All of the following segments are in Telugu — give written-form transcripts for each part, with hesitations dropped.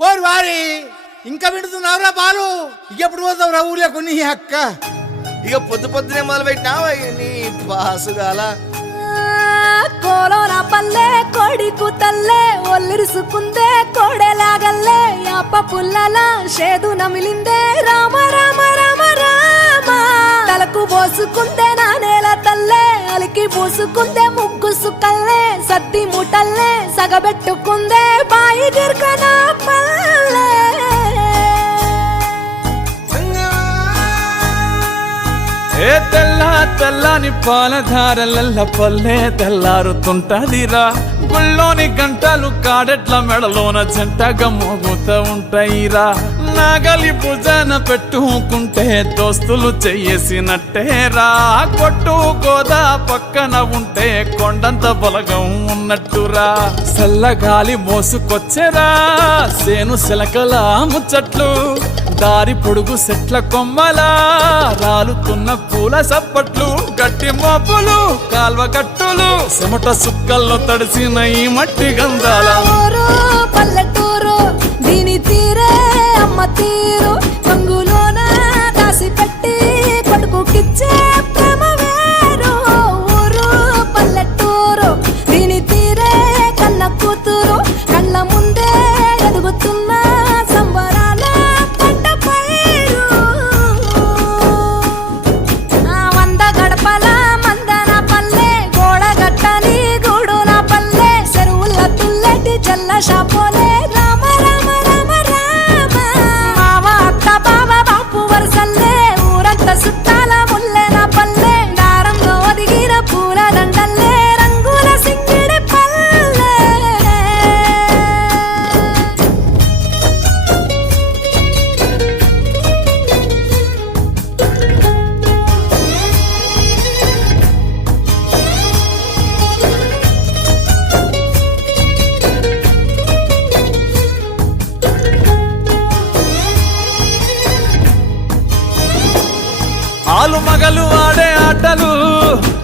ఓరు వారి ఇంకా వింటున్నావురా బాలు ఎప్పుడు పోతావురా ఊళ్ళో కొన్ని అక్క ఇక పొద్దు పొద్దునే మొదలు పెట్టినావా నీ బాసుగాల కోలోన పల్లె కోడి కూతల్లే ఒల్లిరుసుకుందే కోడెలాగల్లే యాప పుల్లల షేదు నమిలిందే రామ రామ రామ రామ తలకు పోసుకుందే నానేల తల్లే అలికి పూసుకుందే ముగ్గు సుక్కల్లే సత్తి మూటల్లే సగబెట్టుకుందే బాయి గిర్కన పల్లె ఏ తెల్ల తెల్లని పాలధారలల్ల పల్లె తెల్లారుతుంటదిరా గుళ్ళోని గంటలు కాడెట్ల మెడలోన జంటగా మోగుతూ ఉంటాయిరా నాగలి భుజాన పెట్టుకుంటే దోస్తులు చెయ్యేసినట్టేరా కొట్టు గోదా పక్కన ఉంటే కొండంత బలగం ఉన్నట్టురా చల్లగాలి మోసుకొచ్చెరా సేను శిలకల ముచ్చట్లు దారి పొడుగు సెట్ల కొమ్మలా రాలుతున్న పూల సప్పట్లు గట్టి మోపులు కాల్వ కట్టులు చెమట సుక్కల్లో తడిసిన ఈ మట్టి గంధాల పల్లెటూరు దీని తీరే అమ్మ తీరు కంగులోన దాసి పెట్టి కొడుకుకిచ్చే ప్రేమ వేరు ఊరు పల్లెటూరు దీని తీరే కన్న కూతురు కళ్ళ ముందే ఎదుగుతున్న సంబరాల పంట పైరు వంద గడపల మందన పల్లె గోడ గట్టని గూడున పల్లె చెరువుల తుల్లెటి జల్ల షాపోలే రామ రామ రామ రామ మావ అత్త బావ బాపు వరసల్లే ఊరంత సుట్టాల ముల్లెన పల్లె దారంలో ఒదిగిన పూల దండల్లే రంగుల సింగిడి పల్లె ఆలు మగలు ఆడే ఆటలు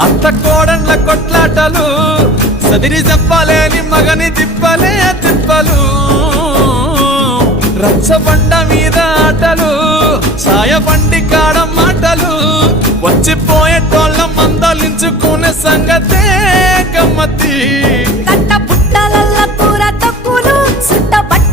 అత్త కోడన్ల కొట్లాటలు సదిరి చెప్పలేని మగని తిప్పలే తిప్పలు రచ్చబండ మీద ఆటలు సాయబండి కాడ మాటలు వచ్చిపోయేటోళ్ళ మందలించుకునే సంగతే గమ్మతి తట్ట పుట్టలల్ల కూర తక్కులు సుట్ట బట్ట